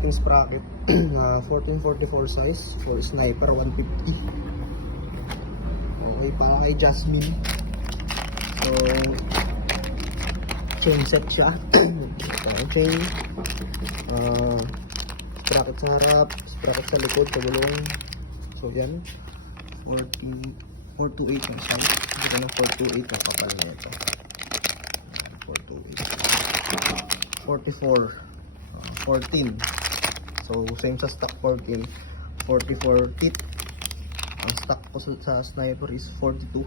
nating sprocket na 1444 size for sniper 150. Okay, para kay Jasmine. So chain set siya. Chain, sprocket sa harap, sprocket sa likod, sa gulong. So yan, 428 ang size. Ito na 428 ang kapal na ito. 428 44 14. So same sa stock 14, 44 teeth. Ang stock ko sa sniper is 42.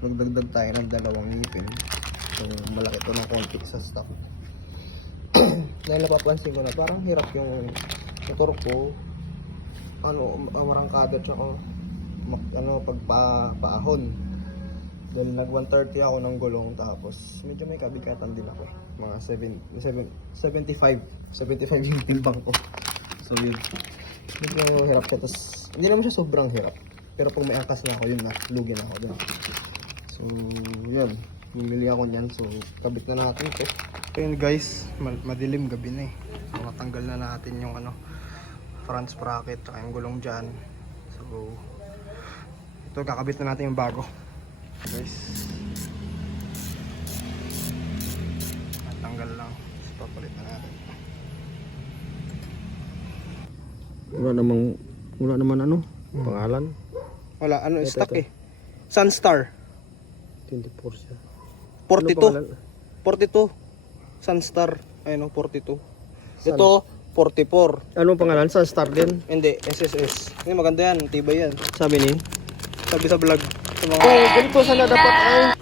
Nagdagdag tayo ng dalawang ngipin. So malaki to ng konti sa stock. Dahil napapansin ko na parang hirap yung motor ko, marangkada tsaka pagpaahon. Dahil nag 130 ako ng gulong, tapos medyo may kabigatan din ako, mga 75 yung timbang ko. So yun, medyo hirap siya. Tapos hindi naman siya sobrang hirap, pero pag may angkas na ako, yun na, lugin ako dun. So yun, bumili ako niyan. So kabit na natin ito. Ayun guys, madilim, gabi na eh. So natanggal na natin yung front sprocket at yung gulong dyan. So ito, kakabit na natin yung bago guys. Natanggal lang, so papalit na natin. Wala naman pangalan. Wala, Ito, stock ito. eh. Sunstar 24 siya. 42. 42 Sunstar, ayun 42. Ito 44. Anong pangalan? Sunstar din? Hindi, SSS. Hindi, maganda yan, tibay yan. Sabi ni? Sabi sa vlog sa mga Ganito sana dapat ay.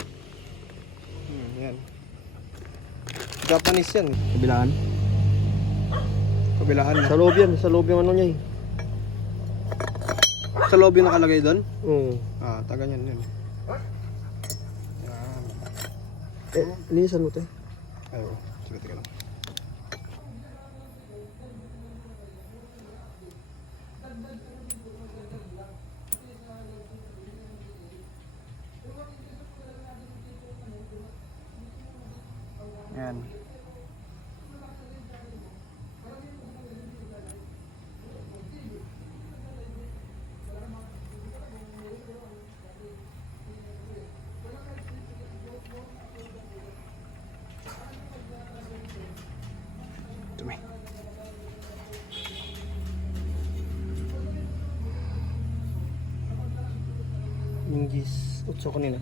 yan. Japanese yan. Kabilaan? Kabilaan na. Sa loob yan. Sa loob yung niya eh. Sa loob yung nakalagay doon? Oo. Taga yan yun. Yan. Linisan mo ito eh. Ayun, sige, tika lang. Yan. Dumi. Minggis. Utso kanina.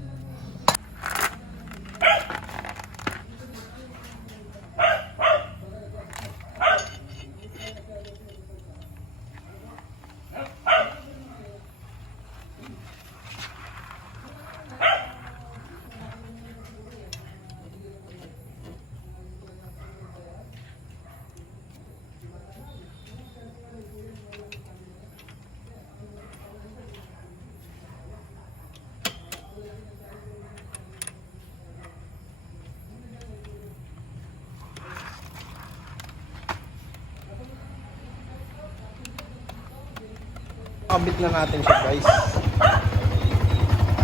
Kabit na natin siya guys.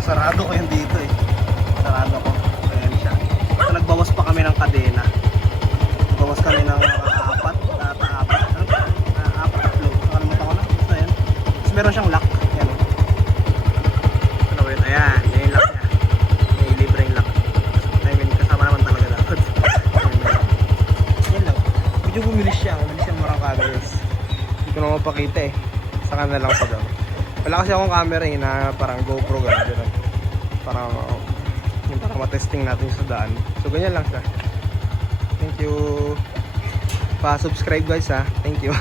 Sarado ko yan dito eh. Sarado ko. Ayan siya. So nagbawas pa kami ng kadena. Nagbawas kami ng apat. Tatlo. Nakalimutan ko na. Basta yan. Tapos meron siyang lock. Yan. Ano ba yun? Ayan. Yan yung lock niya. May libreng lock. I mean, kasama naman talaga dapat. Yan lang. Medyo bumilis siya. Bumilis siyang marangkada guys. Hindi ko na mapakita eh. Saka na lang pag wala kasi akong camera eh, na parang GoPro gano'n. Parang matesting natin sa daan. So ganyan lang siya. Thank you. Pa-subscribe guys ha. Thank you.